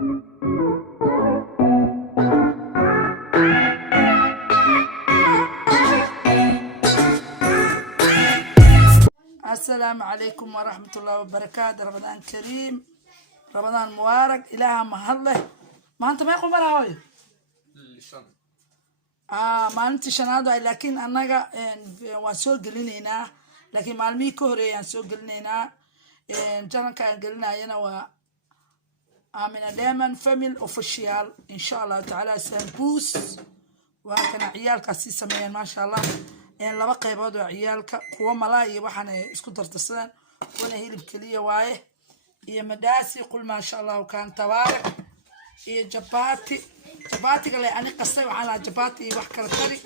السلام عليكم ورحمة الله وبركاته. رمضان كريم، رمضان مبارك. إلها مهله ما أنت ما يقول براوي ما أنت شنادو، لكن أنا وسوق لنا، لكن معلمي كهري سوق لنا جانا كان قلنا أنا وآمنة دائما فاميل أوفيشيال إن شاء الله تعالى سنبوس، وكان عيالك سمين ما شاء الله laba qaybood oo ciyaalka kuwa malaay waxaan isku dardarsadaan wana hilib kaliya waaye iyo madaasi qul ma sha Allah kan tabaarak iyo jabati kale ani qasay waxaan la jabati wax kala tari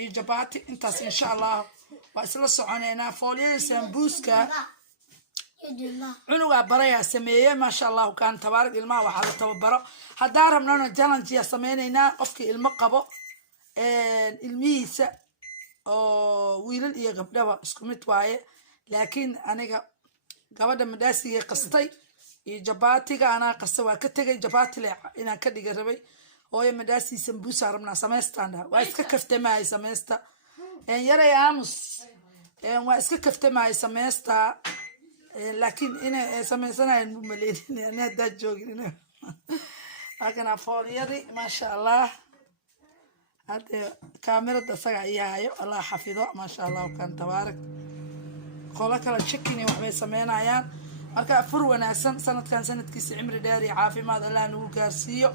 iyo jabati intaas insha Allah waa isla soconeena fooliyada sambuuska cunuga baraya sameeyay ma sha Allah kan tabaarak ilmaha waxa la tababaro hadaa rabnaa challenge ya sameeynayna qofka ilmo qabo ilmihiisa wiilal iyo gabdhaba isku mid waaye, laakiin aniga gabadha madaasiga qastay iyo jabatiga ana qastay waa ka tagay jabati le inaan ka dhiga rabay hooyo madaasi sambuusa rabnaa sameystaan waa iska kaftamay sameysta yaray aamus waa iska kaftamay sameysta laakiin ina sameysanayaan mu maleeyeen hada joogin akana fooliyadi ma sha Allah هذا كاميرا سجع إياه الله حفظه ما شاء الله وكان تبارك خلاك لا تشكيني وحبي سمينا عيان مركا فرونا سنة كان سنة كيس عمر داري عافي ماذا لا نقول كارسيو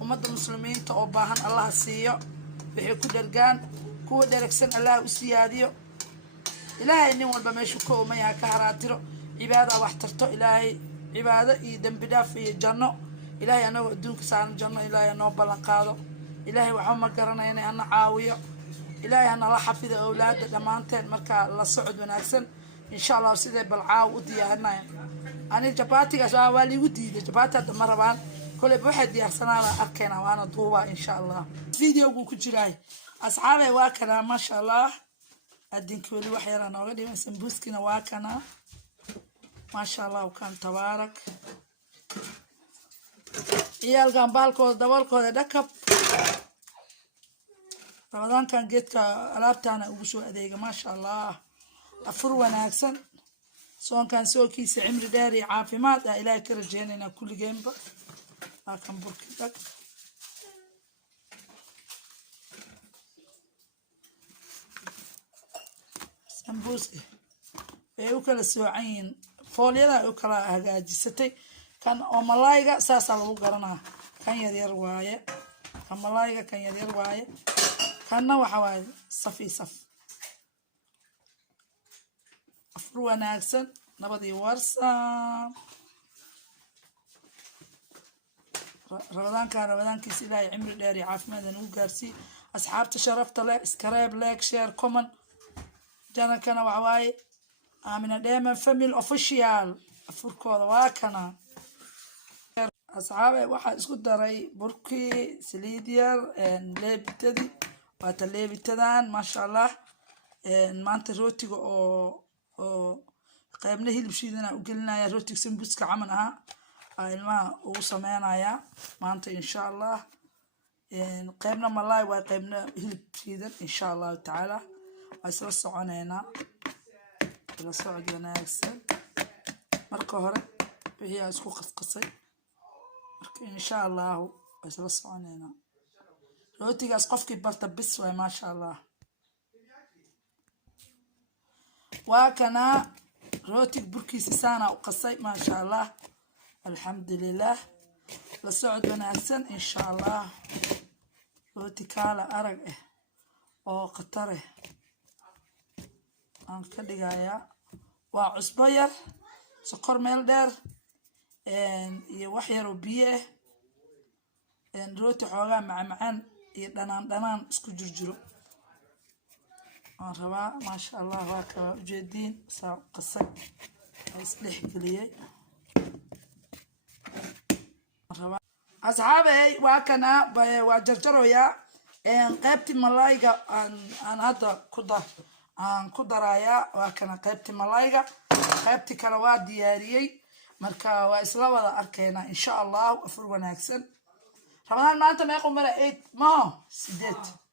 ومد المسلمين توباهن الله السيو بحكو درجان كو دركسن الله السياديو إلهي إني والبمشي كو ما يكهراتيرو عبادة واحترتو إلهي عبادة يدم بدافع الجنة إلهي أنا ودونك سان الجنة إلهي أنا بلنقاضو إلهي وحوم قرنا إني أنا عاوية إلهي أنا الله حفظ أولاد دمانتين مركا الله صعد ونأكسن إن شاء الله وسيدي بالعاو ودي أنا أنا جباتي أشياء والي ودي جباتي هذا مرة بان كل بواحد يحسن على أركينا وأنا طوبة إن شاء الله فيديو بو كجراي أصحابي واكنا ما شاء الله أدين كولي وحيرا نوغدي من سنبوسكنا واكنا ما شاء الله وكان تبارك عيال كان بالكو دبالكو دكب رمضان كان جيت كلابتانا وبشو أديك ما شاء الله أفر وناكسن سواء كان سوى كيس عمر داري عافي ما دا إلهي كرجينينا كل جيمبا لكن بركتك سنبوسكي يوكل السوعين فوليدا يوكل هجاجي ستي كان أملايجا ساسا لو قرنا كان يدير وايه كان ملايجا كان يدير وايه كان وحواي صفي صف أفروا ناكسن نبضي ورسا رمضان كيس إلهي عمر داري عاف ماذا نوقارسي أصحاب تشرفت لا اسكريب لايك شير كومن جانا كان وحواي آمنا دايما فاميل أوفيشيال أفركوا واكنا أصحابي واحد اسكو داري بركي سليدير ليبتدي واتليبتدان ما شاء الله maanta rootiga oo qaybna hilib shiidana u gelinaya rootiga sambuuska caman aha ilmaha uu sameynaya maanta insha Allah qaybna malaay waa qaybna hilib shiidan insha Allah taala waa isla soconeena ila socod wanaagsan marka hore wixii isku qasqasay marka insha Allah waa isla soconeena rootigaas qofkii barta bis way ma sha Allah وكنا روتك بركي سنة وقصي ما شاء الله الحمد لله لسعود ونأسن إن شاء الله روتك على أرقه وقطره عن كدقايا وعصبير سكر ميلدر يوحي ربيه روتي حوغا معان دنان اسكو جرجرو ربا ما شاء الله واكا جدين سا قصي يصلح كليي ربا اصحابي واكنا واجرجرويا قيبتي ملايغا ان هذا كدرايا واكنا قيبتي ملايغا قيبتي كلا وا دياريي marka waa isla wada arkaynaa insha allah afur wanaagsan ramadaan maanta meequu mara 8 maho 8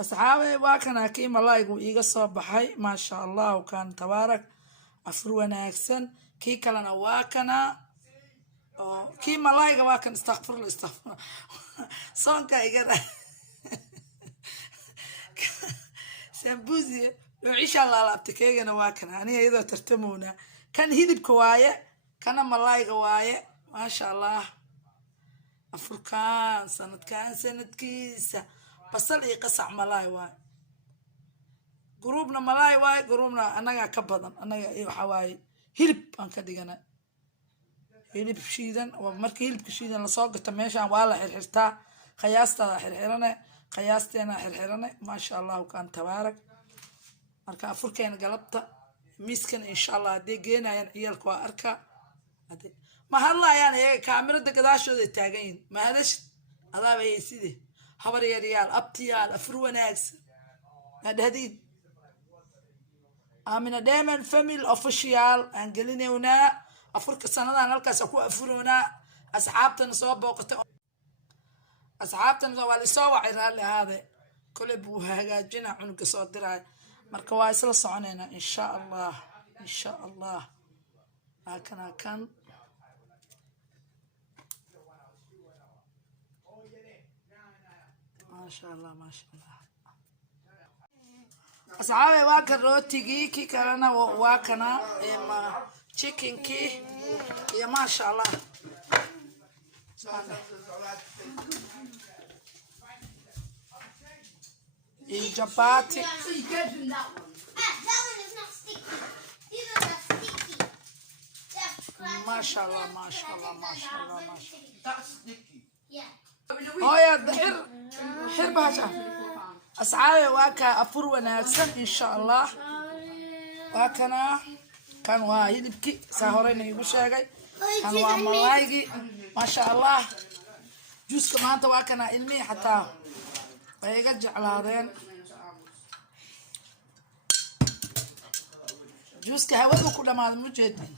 asxaabay waa kana kii malaygu iiga soo baxay maasha allah kan tabaarak afur wanaagsan kii kalena waa kana oo kii malayga waa kan astaghfirullah soonka igana sambuzi insha allah laabtakeegana waa kana aniga iyadoo tartamoona kan hidibka waaye kana malayga waaye maasha allah afurkaan sanadkiisa basal iyo qasac malay waaye gruubna malay waaye gruubna anaga ka badan anaga waxa waaye hilib aan ka dhiganay hilib shiidan oo markii hilibka shiidan la soo gato meeshaan waa la xirxirtaa qiyaastada xirxirane qiyaasteena xirxirane maasha allah kan tabaarak marka afurkeena galabta miiskan insha allah hadee geenayaan ciyalka waa arka ma hadlayaan iyaga kaamirada gadaashooda taagan yihiin ma hadashid adaaba sidee habar yaryaal abtiyaal afur wanaagsan ma dhahdiin Amina Diamond Family Official aan gelinaynaa afurka sanadan halkaas ku afuroonaa asxaabtana soo booqata asxaabtana waa la soo wacay raali ahaade kule buu hagaajina cunuga soo diray marka waa isla soconeena insha allah kan ما شاء الله أصحابي واكن روتيجي كي كلنا واكنا إما chicken كي يا ما شاء الله الجباتي ما شاء الله هيا حر باشا أسعاري واكا أفر وناكسن إن شاء الله واكنا كان وايدبكي ساهورين يقول شاقي كان واملايقي ما شاء الله جوز كمان واكنا علمي حتى ويقجع لهذين جوز كهوضو كل ما مجهدين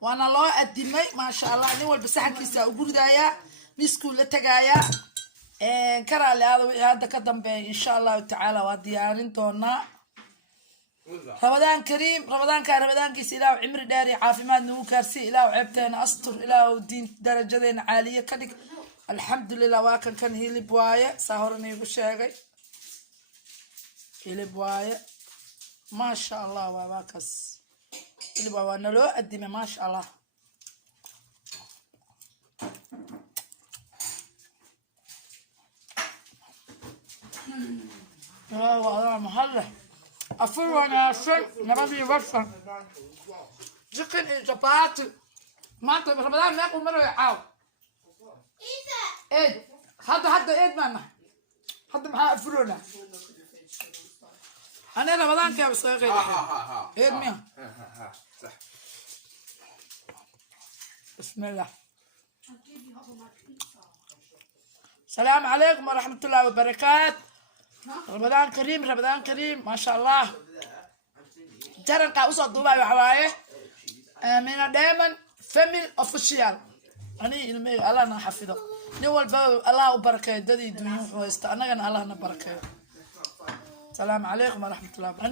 وانا لو ادمي ما شاء الله ني walba saxankiisa u gurdaya misku la tagaya karaale hada ka dambe insha Allah taala waa diyaarin doona Ramadaankiisa ilaahu cimri dheer iyo caafimaad nagu kaarsi ilaahu ceebteena astur ilaahu diin darajadeena caaliye ka dhig alxamdulillah waa kan hilib waaye saahoran igu sheegay hilib waaye ma sha Allah waa kaas اللي بابا نلو قدمي ما شاء الله والله محله أفر وانا أفر نبغي يوفر جكن الجبات ما أنت رمضان ما يقول مرة يعاو إيه هذا إيه ماما هذا معاه أفرونا أنا رمضان كيف صغير إيه مية بسم الله السلام عليكم ورحمة الله وبركاته رمضان كريم ما شاء الله ترى قاوسة دبي وحوايه من دائما فاميلي اوفيشال أنا المي الله نحفظه نول الله وبركاته ددي دنيا ويست أنا الله نبركاته السلام عليكم ورحمة الله وبركاته